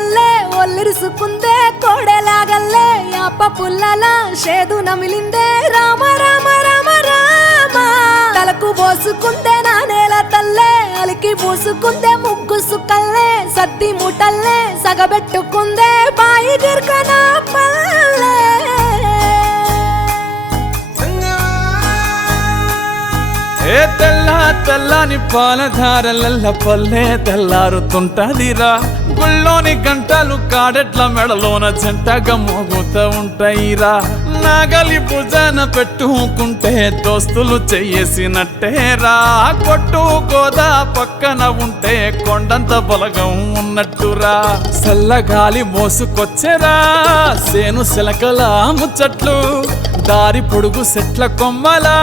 తల్లే ఒల్లిరుసుకుందే కోడెలాగల్లే యాప పుల్లల షేదు నమిలిందే రామ రామ రామ రామ తలకు పోసుకుందే నా నేల తల్లే అలికి పూసుకుందే ముగ్గు సుక్కల్లే సద్ది మూటల్లే సగబెట్టుకుందే బాయి గిర్కన పల్లె ఏ తెల్లని పాలధారలల్ల పల్లె తెల్లారుతుంటదిరా గుళ్ళోని గంటలు కాడెట్ల మెడలోన జంటగా మోగుతూ ఉంటాయిరా నాగలి భుజాన పెట్టుకుంటే దోస్తులు చెయ్యేసినట్టేరా కొట్టు గోదా పక్కన ఉంటే కొండంత బలగం ఉన్నట్టురా చల్లగాలి మోసుకొచ్చెరా సేను శిలకల ముచ్చట్లు దారి పొడుగు సెట్ల కొమ్మలా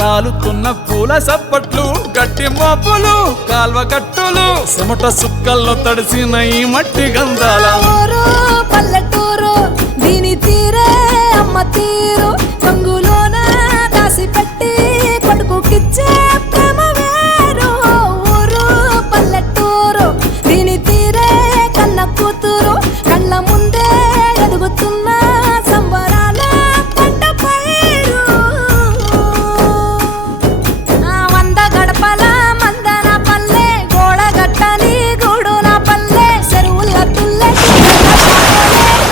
రాలుతున్న పూల సప్పట్లు గట్టి మోపులు కాల్వ గట్టులు చెమట సుక్కల్లో తడిసిన ఈ మట్టి గంధాల ఊరు పల్లెటూరు దీని తీరే అమ్మ తీరు కంగులోన దాసి పెట్టి కొడుకుకిచ్చే ప్రేమ వేరు ఊరు పల్లెటూరు దీని తీరే కన్న కూతురు కళ్ళ ముందే ఎదుగుతున్న సంబరాల పంట పైరు వంద గడపల మందన పల్లె గోడ గట్టని గూడు నా పల్లె చెరువుల తుల్లె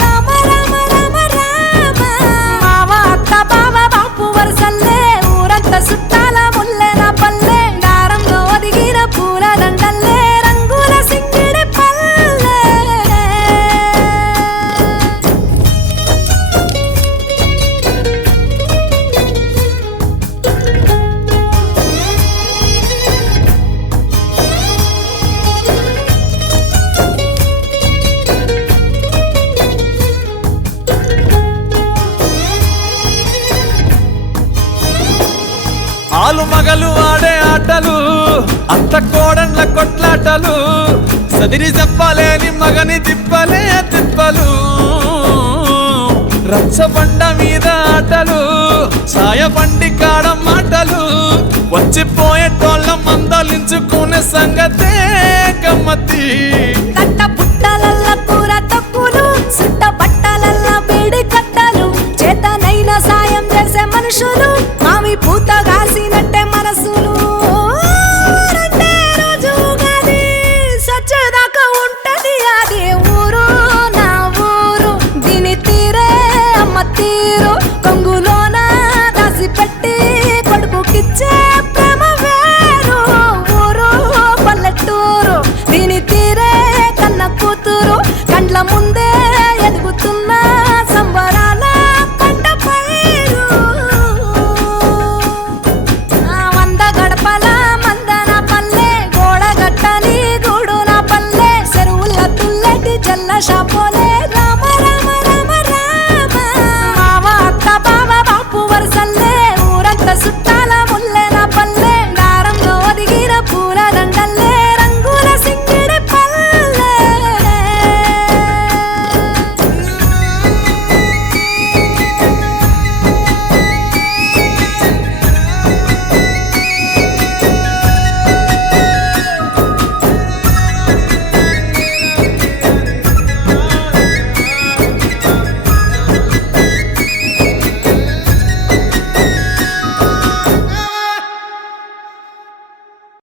రామ రామ రామ రామ మావ అత్త బావ బాపు వరసల్లే ఊరంత సుట్టాల ముల్లె నా పల్లె దారంలో ఒదిగిన పూల దండల్లే రంగుల సింగిడి పల్లె ఆలు మగలు ఆడే ఆటలు అత్త కోడన్ల కొట్లాటలు సదిరి చెప్పలేని మగని తిప్పలే తిప్పలు రచ్చబండ మీద ఆటలు ఛాయబండి కాడ మాటలు వచ్చిపోయేటోళ్ళ మందలించుకునే సంగతే గమ్మతి